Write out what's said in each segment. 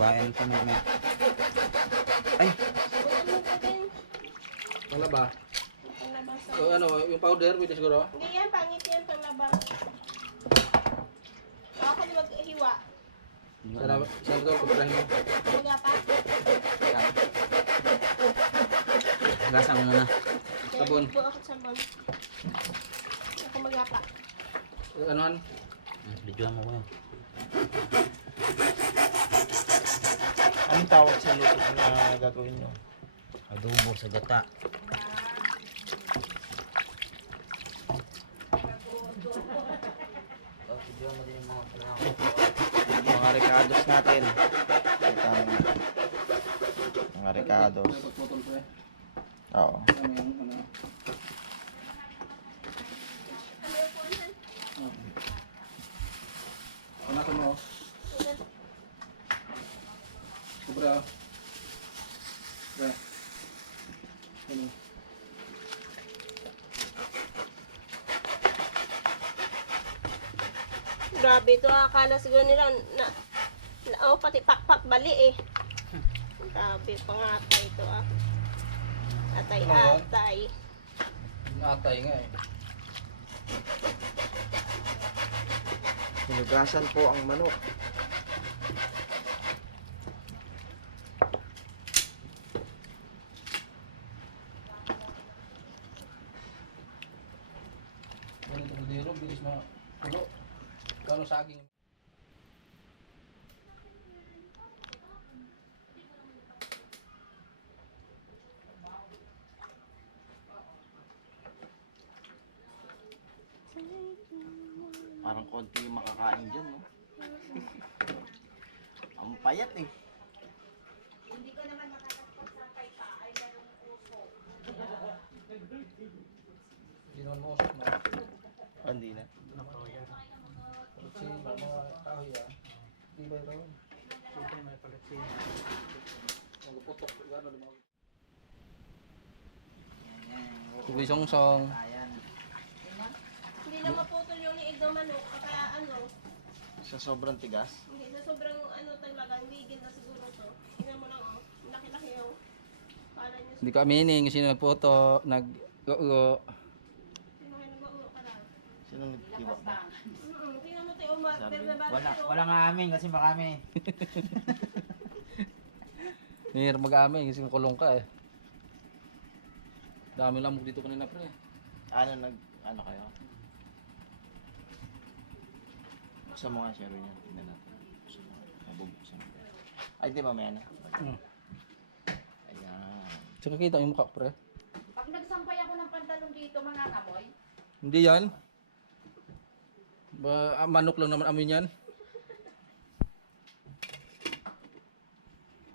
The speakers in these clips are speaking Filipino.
Hiwain sa mga. Ay, Panglaba. Panglabang sa... O ano, yung powder, pwede siguro? Hindi yan, pangit yan, panglabang. Ako na maghiwa. Sana ito, pagkahin mo. Mga pa. gasan ko muna. Sabon. Buo ako sabon. Ako magapa. Anuhan? Videoan mo ko yun. Anong tawag sa luto na gagawin nyo? Adobo sa gata. Mga ricados natin. Mga ricados. Pagputol ko eh. Oo. Ano yung ano? Ano mo? Sobra. Ano? Grabe ito, akala siguro nila oh, pati pakpak bali eh. Grabe, pangatay ito ah. Atay-atay. Atay nga eh. Hinugasan po ang manok. Ano ito kaldero, bilis mga kulo. Kano saging. Parang konti yung makakain dyan, no? Ang payat eh. Hindi naman mo usok na. Oh, hindi na. Kasi mga kahoy ah. Di ba ito? Sige, may palatsin. Magputok. Gano lumawag. Kubi song-song. Hindi na maputol yung liig ng manok, kaya ano, Sa sobrang tigas. hindi sa sobrang ano talaga, higit na siguro to. Tingnan mo lang oh, laki-laki yung pala niya. Hindi ka aminin kasi nagpoto, nag-uo. Sino kayo nag-uulo ka lang? Sino nagtiwa? Tingnan mo tayo, Umar, pero na Wala nga amin kasi marami. Mahirap mag-amin kasi kulong ka eh. Dami lamok dito kanina pre. Ano kayo? Buksan mo nga share niya. Tingnan natin. Buksan mo. Mabubuksan mo. Ay, di ba may ano? Ayan. Tsaka kita yung mukha ko, pre. Pag nagsampay ako ng pantalon dito, mangangamoy. Hindi yan. Manok lang naman amin yan.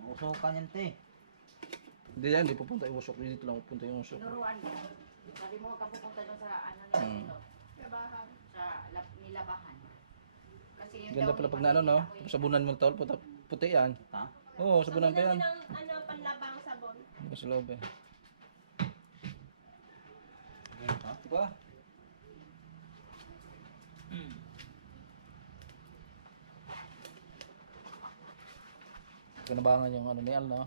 Usukan yan te. Hindi yan, hindi pupunta yung usok. Dito lang pupunta yung usok. Turuan mo. Sabi mo, huwag ka pupunta doon sa ano nila, Trabahan. sa nilabahan. Kasi yun Ganda daw, pala may pag na ano, no? makikita ko Tapos sabunan mo tol, puti yan. Ha? Oo, sabunan pa yan. ng ano, panlabang sabon. Mas loob eh. Ganito. Diba? Ganabangan yung ano ni Al, no?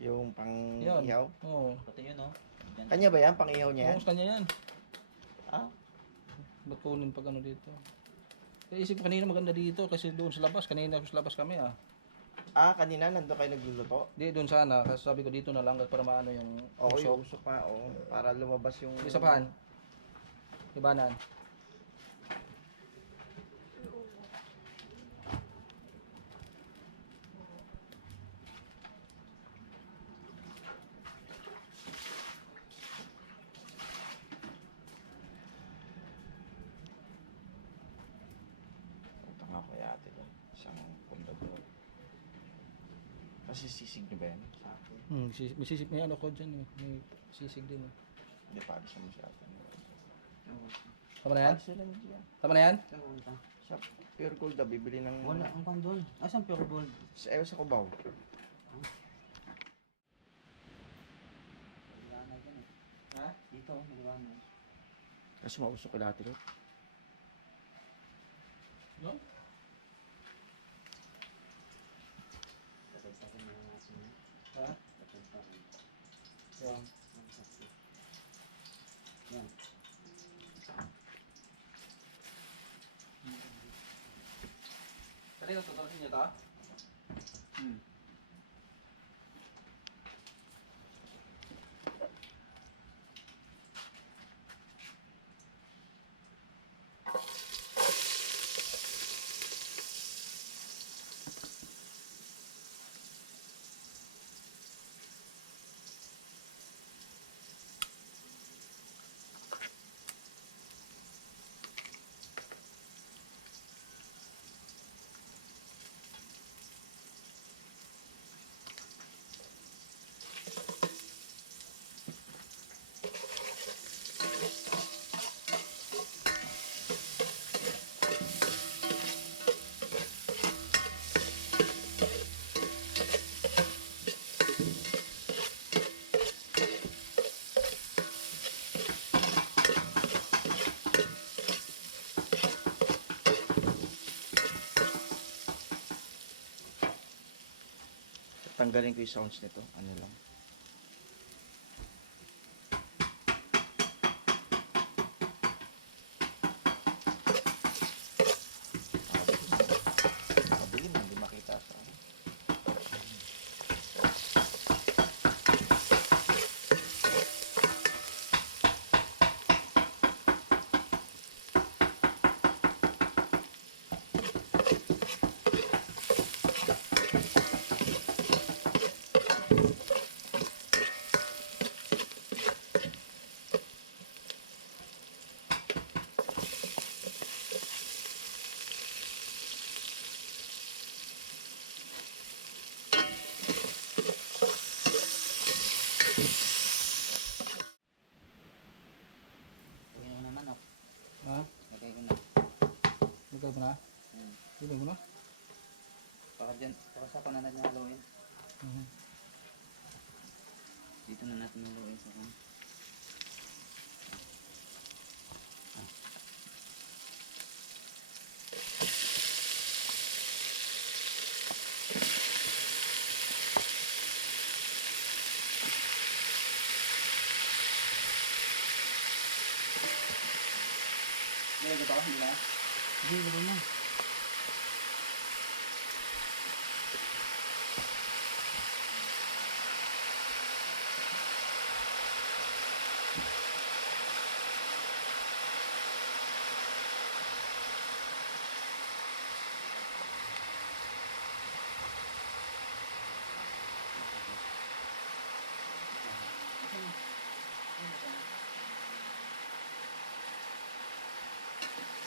Yung pang Yan. ihaw. Oo. Pati yun oh. Yan. Kanya ba yan? Pang ihaw niya yan? Oo, sa kanya yan. Ah, Ba't kunin pag ano dito? Kaya isip ko kanina maganda dito kasi doon sa labas. Kanina sa labas kami ah. kanina nandun kayo nagluluto? Di doon sana. Kasi sabi ko dito na lang para maano yung Oo, usok. yung usok pa. Oo, para lumabas yung... Isa pahan. Ibanan. Punta nga ko yate doon. Isang pundador. Kasi sisig niyo ba yan? Sa akin. May sisig, may ano ko dyan eh. May sisig din eh. Hindi pa alis mo siya atin. Tama na yan? Alis sila niya. Tama na yan? Sa Pure Gold na bibili ng... Wala ang pan doon. Asan pure gold? Sa Cubao. Ha? Dito, maliwanag. Kasi mausok ko dati doon. No? Ha? Yan. Yan. Kanina tutulasin niyo to? Hmm. Tanggalin ko yung sounds nito. Ano lang. Madilim, hindi makita sa Lagay ko naman, oh. Ha? Lagay ko na. Lagay mo na? Hmm. Lagay mo na? Baka dyan, baka sa pa na natin haluin. Mhm. Dito na natin haluin sa kan. Lagay ko to? Hindi na? Hindi, gawin mo.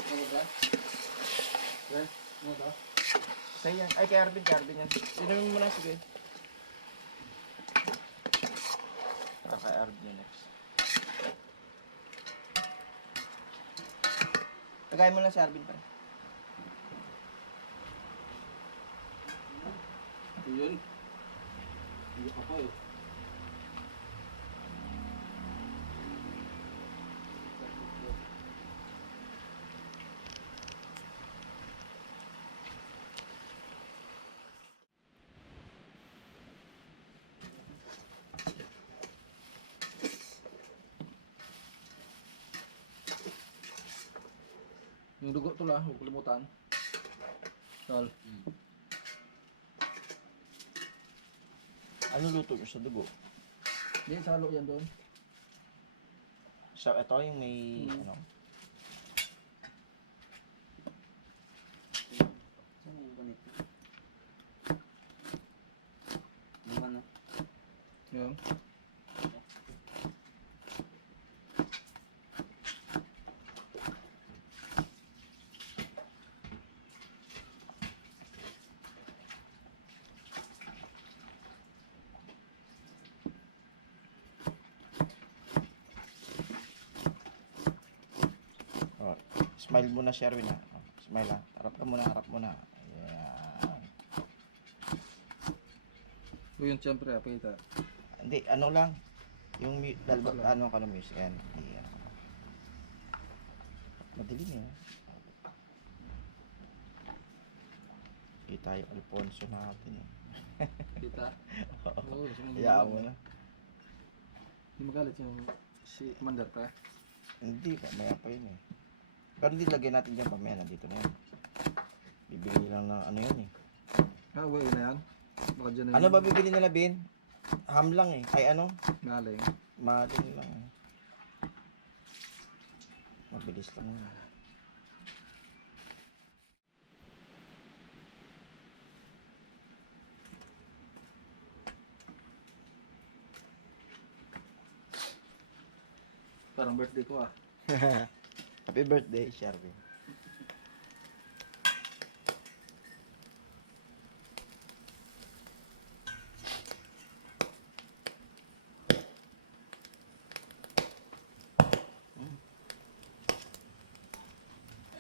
Ano ba? Yes. Ano to? Sa'yo yan. Ay, kay Arvin yan. Sinumin mo na, sige. Kay Arvin yan next. Lagay mo lang si Arvin pa rin. Yun. Hindi ako eh. Yung dugo to lang, huwag kalimutan. Tol. Ano luto nyo sa dugo? Hindi, salo yan doon. Sa ito yung may ano. Saan yung ganito? Naman, oh. Yung. Oh, smile muna, Sherwin ha. Oh, smile ha. Harap ka muna, harap muna. Ayan. O yun, siyempre, pakita. Hindi, ano lang. Yung Dalba lang. ano ka ng music. Ayan. Ayan. Madilim eh. Kita yung Alfonso natin eh. Kita. Oo, Hayaan mo na. Hindi magalit yung si Commander pa. Hindi pa, maya pa yun eh. Pero hindi lagyan natin dyan pamaya, nandito na yan. Bibili lang ng ano yun eh. Ah, uwi na yan. Baka dyan na Ano ba bibili nila, Bin? Ham lang eh. Ay ano? Galing. Maling lang eh. Mabilis lang yun. Parang birthday ko ah. Happy birthday, Sharvin.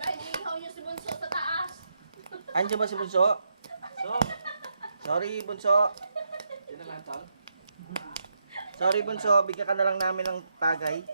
Ay, inihaw niyo si Bunso sa taas. Andiyan ba si Bunso? Sorry, Bunso. Yan na lang, Tal. Sorry, Bunso. Bigyan ka na lang namin ng tagay.